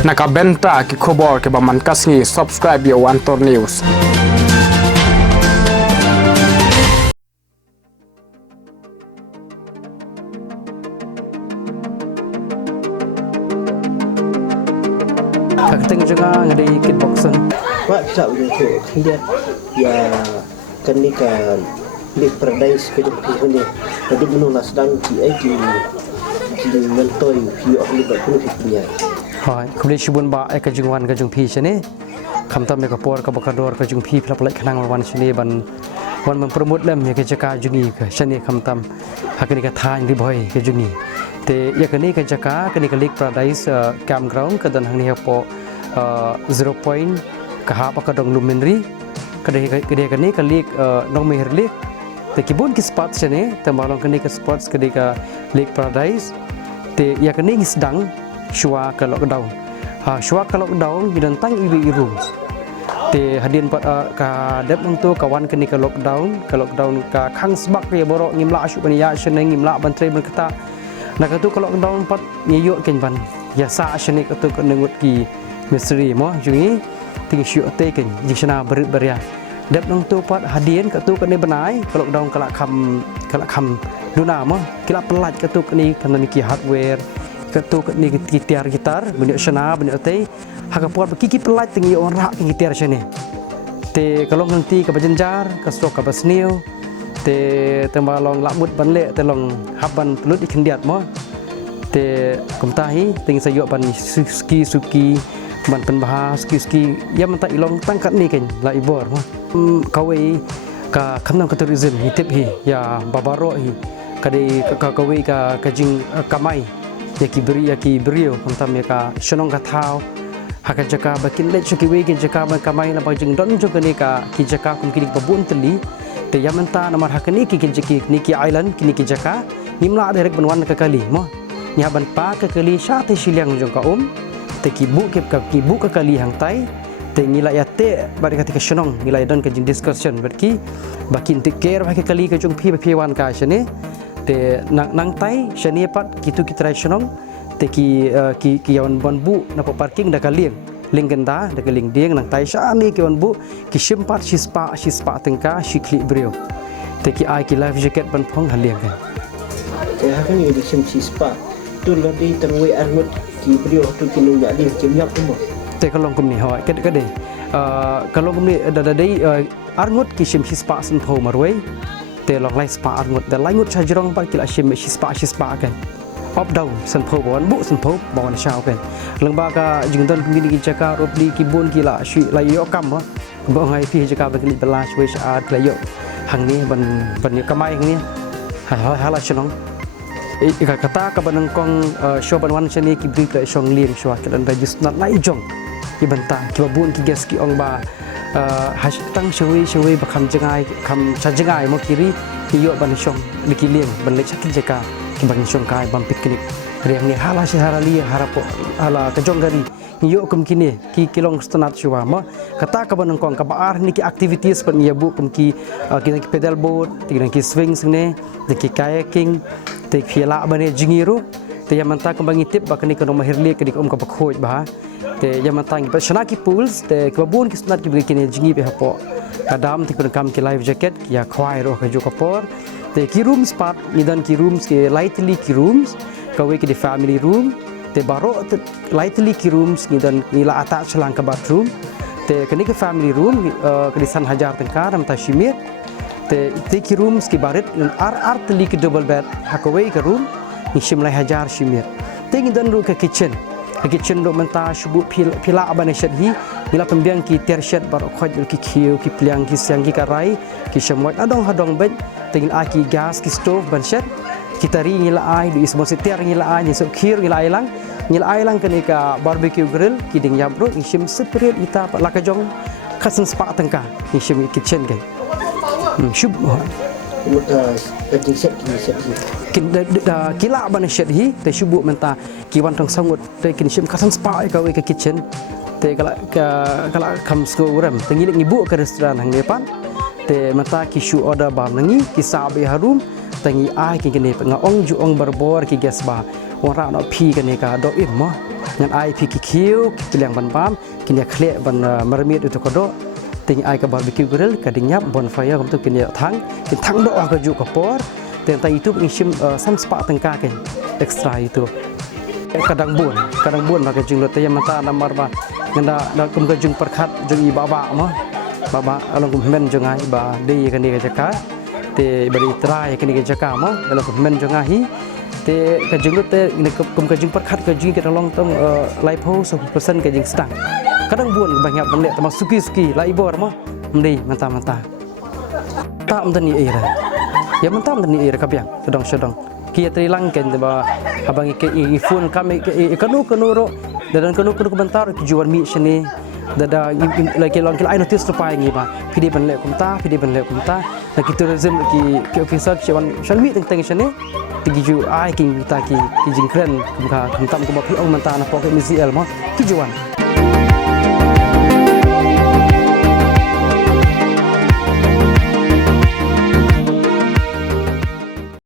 Nakabenta ki khobor ke baman kasngi subscribe yo Antor News. Kakting juga ngadi kickboxing. Pak cak itu dia ya kenikan Big Paradise ke depan ni. Tadi menolak sedang di mentoi view of Liverpool punya. Hai, kemudian shibun ba kajungwan kajung pi sini. Kamtam me kapor ka bakador kajung pi pelak kenang wan sini ban wan mempromot lem ya kajaka jungi ka sini kamtam hakani ka than di boy kajungi. Te ya kani kajaka kani ka Lake Paradise campground ka dan hang ni po 0 point ka ha pa ka dong lumenri kadai kani ka Lake nong mer Lake te kibun ki spot sini te malong kani ka spots kadai ka Lake Paradise te ya kani sedang shua ka lockdown shua ka lockdown bidantang iwi rooms te hadian pat ka dep untuk kawan kani ka lockdown ka khang sbak ya borok ngimla asyuk bania syeneng ngimla bantre berkata nak tu ka lockdown pat nyeyok ken ban ya sa syenik tu ka nengut ki misteri mo jungi ting syuk te ken jisna berit beria dep nang tu pat hadian ka tu ka ni benai ka lockdown kala kham duna mo kila pelat ka tu ni kan ki hardware ketuk ni gitar banyak sena banyak teh hakapuat kiki pelat tinggi orang rak gitar sini te kalau nanti ke bajenjar ke stok ke basniu te tembalong lakmut banlek te long haban pelut ikendiat mo te kumtahi tinggi sayok ban suki ban penbahas ski ya menta ilong tangkat ni kan la ibor mo kawai ka kamnam ke tourism hitip hi ya babaro hi kadai ka kawai ka kajing kamai yaki brio kamtam yaka shenong kathau haka jaka bakin let chuki we ki jaka ba kamai na bajing don jo kani ka ki jaka kum kini babun teli te yamenta namar hakani ki jaki niki island kini ki jaka nimla direct banwan ka kali mo nya ban pa ka kali sate siliang jo ka te ki bu ka kali hang tai te ngila ya te bar ka shenong ngila don ka jing discussion berki bakin te care ba ka kali ka jong pi wan ka shene te nang tai shani pat kitu ki tradisional te ki yawan bon bu na parking da kaling linggenda da kaling ding nang tai shani ki wan bu ki shimpat shispa tengka shikli brio te ki ai ki life jacket ban phong haliang kan Te hakan ni di shispa tu lebih tangwe armut ki brio tu kinu ya di kimyak tu mo. Te kalong kum ni hoi ke de kalong kum ni da dei arngut ki shispa san pho marwei te long lai spa arngut da lai ngut chajrong pa kila shispa kan up down san pho bon bu san pho bon shao kan lengba ka jingdan kini ki jaka robli ki bon kila shi lai yo kam ba bo ngai pi jaka ba kini bela shwe sha kla yo hang ni ban ni kamai hang ni hala chnong ka kata ka banang kong show ban wan chani ki bri ka shong lieng shwa kan da just not lai jong ki banta ki babun ki gas ki ong ba tang shwe ba kham jangai mo kiri ki yo ban shong ki lieng ban le chak jaka ki ban shong kai ban piknik riang ni hala si harali harapo hala ka jong gari yo kum kini ki kilong stanat shwa mo kata ka ban kong ka baar ni ki activities pan ya bu kum ki pedal boat ki swing sne ki kayaking te khila bane jingiru te yamanta kambangi tip bakani ka no mahirli ka dik ka bakhoj ba te yamanta ngi pasna ki pools te kabun ki snat ki bikini jingi be hapo kadam te kun kam ki life jacket ya khwai ro ka jo kapor te ki room spot nidan ki rooms ki lightly ki rooms ka we ki di family room te baro lightly ki rooms nidan nila attach lang ka bathroom te kani ki family room ka di san hajar tengka ram ta shimir te ki rooms ki barit ar tli ki double bed hakaway ka room ni shimlai hajar shimir te ngidan ru ka kitchen ro menta shubu pila abane shed hi nila pembiang ki ter shed bar khoj ki khiu ki pliang ki siang ki karai ki shamot hadong bet tengil aki gas ki stove ban shed kitari nila ai du ismo seter nila ai ni so khir nila ailang kani ka barbecue grill ki ding yabro ni shim separate ita la ka jong khasan spa tangka ni shim kitchen kan shub kila ban shed hi te shubu menta ki wan tong sangut te kin shim khasan spa ka we ka kitchen te kala kam sko ram tengi ngibu ke restoran hang depan te menta ki shu order ba nangi ki sabe harum tengi ai ki kene nga ong ju ong barbor ki gas ba wong ra no pi kan ni ka do im mo ngan ai pi ki kiu pilang ban pam kin ya khle ban marmit itu ko do ting ai ka barbecue grill ka ding nyap bonfire kom tu kin ya thang do ka ju ka por ten ta itu ngim sam spa tengka ken extra itu kadang buan ba ka jing lo te mata namar ba nganda da kum ka jung perkhat jung i baba mo baba along kum men jung ai ba de kan ni ka jaka te bari trai kan ni ka jaka mo along kum men jung ai te ka jing lo te kum ka jung perkhat ka jing ka long tong lai pho so persen ka jing stang kadang buan banyak benda termasuk suki lai bor mo mendei mata tak mendeni era ya mentah mendeni era kapiang sedang kia trilang ken ba abang ke ifun kami ke kanu ro dan kanu komentar ke jual mi sini dada lagi long kila notice to pai ngi ba pidi ban le kumta na ki tourism ki officer chawan shan mi teng sini tigi ju ai ki ta ki jingkren kumka kumtam ko ba pi ong manta na poke misiel mo ki juan